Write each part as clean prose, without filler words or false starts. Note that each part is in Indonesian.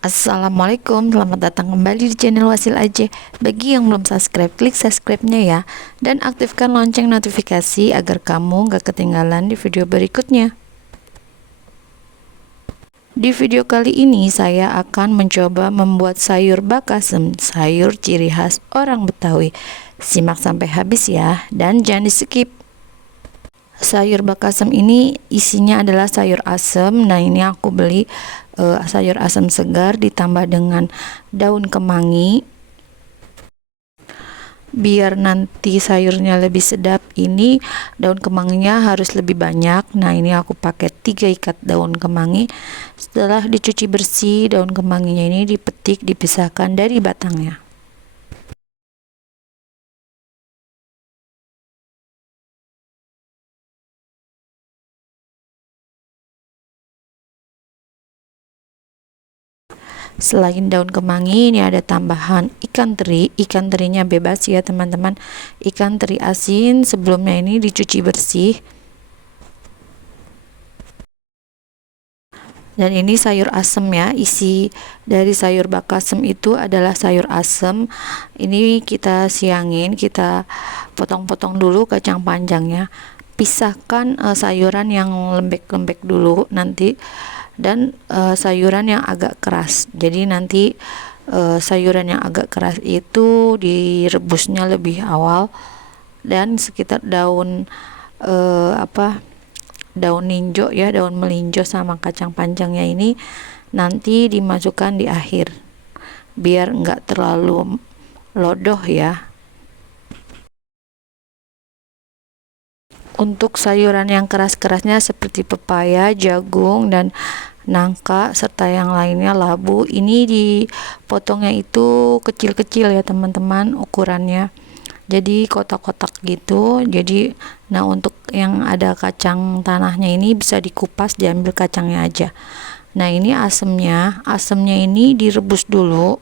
Assalamualaikum, selamat datang kembali di channel Wasil Aja. Bagi yang belum subscribe, klik subscribe-nya ya. Dan aktifkan lonceng notifikasi agar kamu gak ketinggalan di video berikutnya. Di video kali ini saya akan mencoba membuat sayur bakasem, sayur ciri khas orang Betawi. Simak sampai habis ya, dan jangan di skip. Sayur bakasem ini isinya adalah sayur asem. Nah, ini aku beli sayur asem segar ditambah dengan daun kemangi. Biar nanti sayurnya lebih sedap, ini daun kemanginya harus lebih banyak. Nah, ini aku pakai 3 ikat daun kemangi. Setelah dicuci bersih, daun kemanginya ini dipetik, dipisahkan dari batangnya. Selain daun kemangi, ini ada tambahan ikan teri. Ikan terinya bebas ya teman-teman. Ikan teri asin sebelumnya ini dicuci bersih. Dan ini sayur asem ya. Isi dari sayur bakasem itu adalah sayur asem. Ini kita siangin, kita potong-potong dulu kacang panjangnya. Pisahkan sayuran yang lembek-lembek dulu nanti, dan sayuran yang agak keras. Jadi nanti sayuran yang agak keras itu direbusnya lebih awal, dan sekitar daun daun ninjo ya, daun melinjo sama kacang panjangnya ini nanti dimasukkan di akhir biar enggak terlalu lodoh ya. Untuk sayuran yang keras-kerasnya seperti pepaya, jagung, dan nangka serta yang lainnya, labu, ini dipotongnya itu kecil-kecil ya teman-teman ukurannya. Jadi kotak-kotak gitu. Jadi nah, untuk yang ada kacang tanahnya ini bisa dikupas, diambil kacangnya aja. Nah, ini asemnya ini direbus dulu.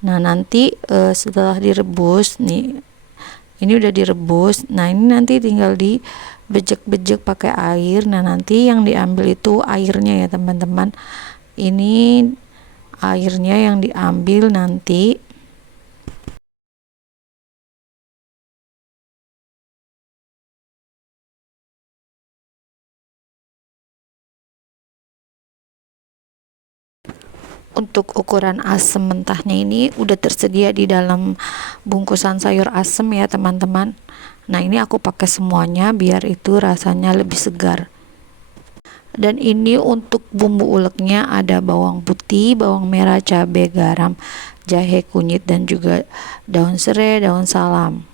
Nah, nanti setelah direbus nih, ini udah direbus. Nah, ini nanti tinggal dibejek-bejek pakai air. Nah, nanti yang diambil itu airnya ya teman-teman. Ini airnya yang diambil nanti. Untuk ukuran asem mentahnya ini udah tersedia di dalam bungkusan sayur asem ya teman-teman. Nah, ini aku pakai semuanya biar itu rasanya lebih segar. Dan ini untuk bumbu uleknya ada bawang putih, bawang merah, cabai, garam, jahe, kunyit, dan juga daun serai, daun salam.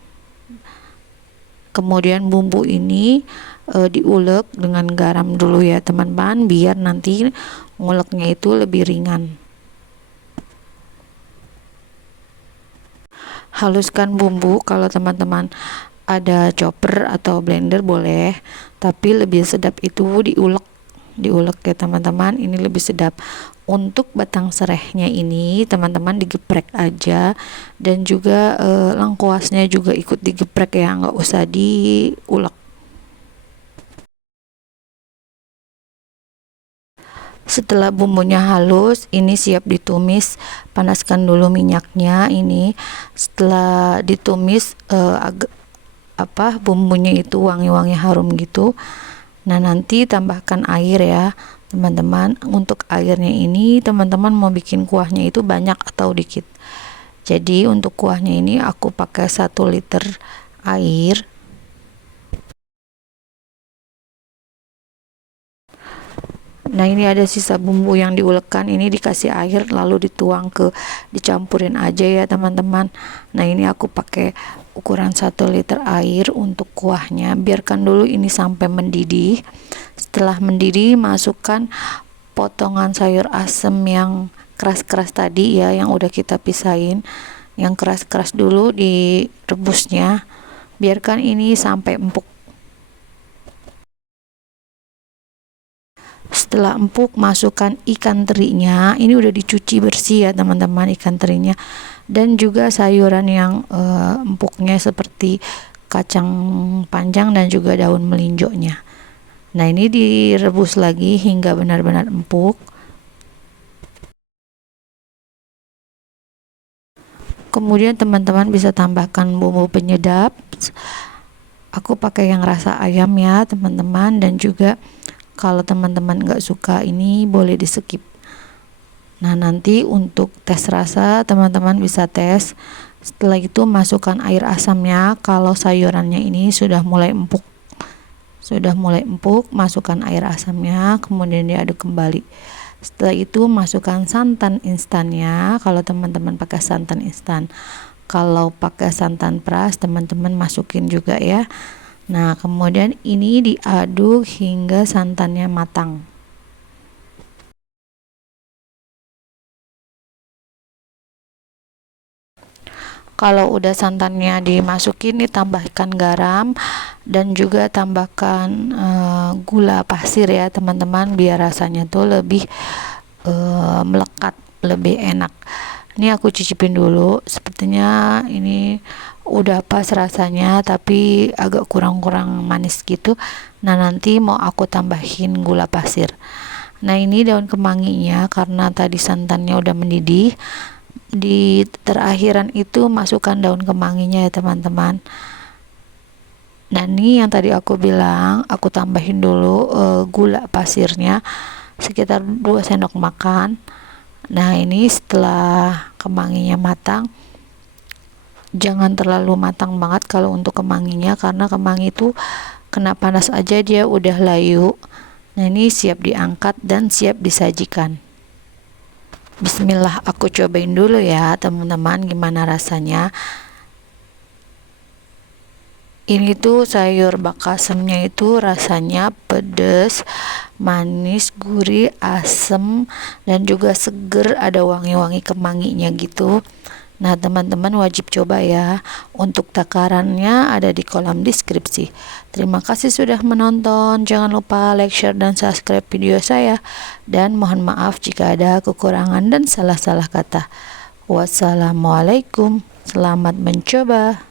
Kemudian bumbu ini diulek dengan garam dulu ya teman-teman, biar nanti nguleknya itu lebih ringan. Haluskan bumbu, kalau teman-teman ada chopper atau blender boleh, tapi lebih sedap itu diulek ya teman-teman. Ini lebih sedap. Untuk batang serehnya ini teman-teman digeprek aja, dan juga lengkuasnya juga ikut digeprek ya, nggak usah diulek. Setelah bumbunya halus, ini siap ditumis. Panaskan dulu minyaknya ini. Setelah ditumis agak bumbunya itu wangi-wangi harum gitu. Nah, nanti tambahkan air ya teman-teman. Untuk airnya ini teman-teman mau bikin kuahnya itu banyak atau dikit. Jadi untuk kuahnya ini aku pakai 1 liter air. Nah, ini ada sisa bumbu yang diulekkan, ini dikasih air lalu dicampurin aja ya teman-teman. Nah, ini aku pakai ukuran 1 liter air untuk kuahnya. Biarkan dulu ini sampai mendidih. Setelah mendidih, masukkan potongan sayur asem yang keras-keras tadi ya, yang udah kita pisahin. Yang keras-keras dulu direbusnya. Biarkan ini sampai empuk. Setelah empuk, masukkan ikan terinya. Ini udah dicuci bersih ya teman-teman ikan terinya, dan juga sayuran yang empuknya seperti kacang panjang dan juga daun melinjonya. Nah, ini direbus lagi hingga benar-benar empuk. kemudian teman-teman bisa tambahkan bumbu penyedap. Aku pakai yang rasa ayam ya teman-teman, dan juga kalau teman-teman nggak suka ini boleh di skip. Nah, nanti untuk tes rasa teman-teman bisa tes. Setelah itu masukkan air asamnya. Kalau sayurannya ini sudah mulai empuk, masukkan air asamnya, kemudian diaduk kembali. Setelah itu masukkan santan instannya. Kalau teman-teman pakai santan instan, kalau pakai santan peras teman-teman masukin juga ya. Nah, kemudian ini diaduk hingga santannya matang. Kalau udah santannya dimasukin, ditambahkan garam dan juga tambahkan gula pasir ya teman-teman, biar rasanya tuh lebih melekat, lebih enak. Ini aku cicipin dulu, sepertinya ini udah pas rasanya, tapi agak kurang-kurang manis gitu. Nah, nanti mau aku tambahin gula pasir. Nah, ini daun kemanginya karena tadi santannya udah mendidih, di terakhiran itu masukkan daun kemanginya ya teman-teman. Nah, ini yang tadi aku bilang, aku tambahin dulu gula pasirnya sekitar 2 sendok makan. Nah, ini setelah kemanginya matang, jangan terlalu matang banget kalau untuk kemanginya, karena kemangi itu kena panas aja dia udah layu. Nah, ini siap diangkat dan siap disajikan. Bismillah, aku cobain dulu ya teman-teman, gimana rasanya. Ini tuh sayur bakasemnya itu rasanya pedas, manis, gurih, asem, dan juga seger, ada wangi-wangi kemanginya gitu. Nah, teman-teman wajib coba ya. Untuk takarannya ada di kolom deskripsi. Terima kasih sudah menonton. Jangan lupa like, share, dan subscribe video saya. Dan mohon maaf jika ada kekurangan dan salah-salah kata. Wassalamualaikum. Selamat mencoba.